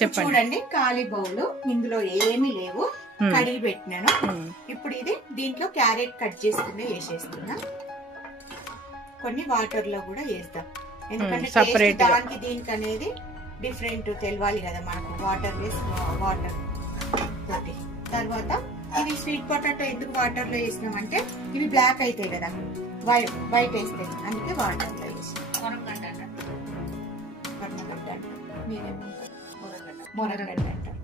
చూడండి ఖాళీ బౌల్, ఇందులో ఏమీ లేవు, కడిగి పెట్టినాను. ఇప్పుడు ఇది దీంట్లో క్యారెట్ కట్ చేసుకుని వేసేస్తున్నా. కొన్ని వాటర్ లో కూడా వేస్తాం, ఎందుకంటే దానికి దీనికి అనేది డిఫరెంట్ తెలవాలి కదా మనకు. వాటర్ తోటి తర్వాత ఇవి స్వీట్ పొటాటో ఎందుకు వాటర్ లో వేసినామంటే ఇవి బ్లాక్ అవుతాయి కదా, వైట్ వేస్తాయి, అందుకే వాటర్ లో వేసినాం. మొరగడ్డ అంటారు.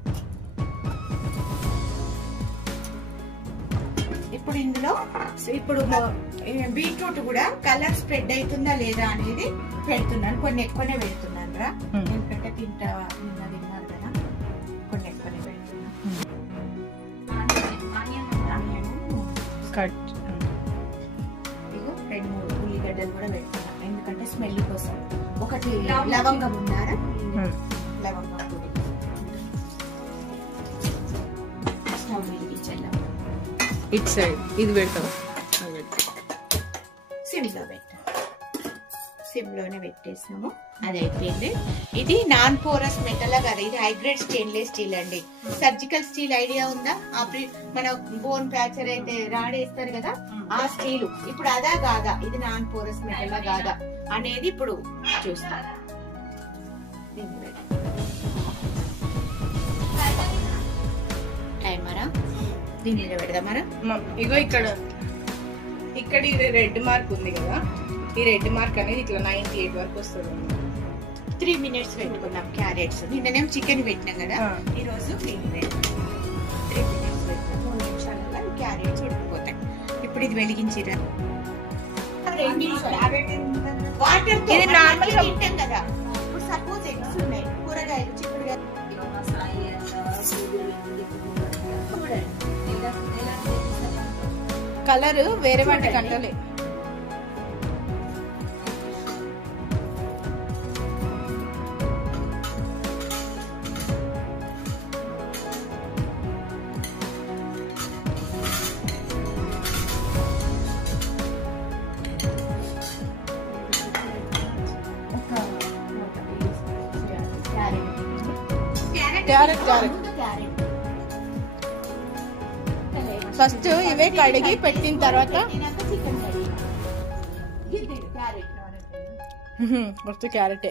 ఇప్పుడు ఇందులో బీట్రూట్ కూడా కలర్ స్ప్రెడ్ అవుతుందా లేదా అనేది పెడుతున్నాను. కొన్ని ఎక్కువనే పెడుతున్నాను రా, ఎందుకంటే తిన్నారు కదా, కొన్ని ఎక్కువనే పెడుతున్నాను. ఇగో 2-3 ఉల్లిగడ్డలు కూడా పెడుతున్నాను, ఎందుకంటే స్మెల్ కోసం. ఒకటి లవంగం ఉన్నారా, లవంగం పొడి స్టవ్ వెలిగించాను. ఇట్ సైడ్ ఇది పెడతాం, సిమ్లో పెట్టాం. సిమ్లోనే పెట్టేసాము, అది అయిపోయింది. ఇది నాన్ పోరస్ మెటల్ కదా, ఇది హైగ్రేడ్ స్టెయిన్లెస్ స్టీల్ అండి. సర్జికల్ స్టీల్ ఐడియా ఉందా? మన బోన్ ఫ్రాక్చర్ అయితే రాడేస్తారు కదా, ఆ స్టీల్. ఇప్పుడు అదా కాదా, ఇది నాన్ పోరస్ మెటల్ కాదా అనేది ఇప్పుడు చూస్తాం. టైమరా దీని మీద పెడదామరా. ఇగో ఇక్కడ ఇది రెడ్ మార్క్ ఉంది కదా, ఈ రెడ్ మార్క్ అనేది ఇట్లా 98 వరకు వస్తుంది. 3 minutes పెట్టుకున్నాం క్యారెట్స్. నిన్ననేం చికెన్ పెట్టినాం కదా, ఈ రోజు 3 minutes పెట్టినాం. 3 నిమిషాలలో క్యారెట్స్ ఉడికిపోతాయి. ఇప్పుడు ఇది వెలిగించిరా, వాటర్ తింటాం కదా. ఇప్పుడు సపోజ్ ఎగ్స్ ఉన్నాయి, కూరగాయలు, చిక్కుడుగాయలు, కలర్ వేరే వాటి కంటలే. ఫస్ట్ ఇవే కడిగి పెట్టిన తర్వాత ఫస్ట్ క్యారెటే.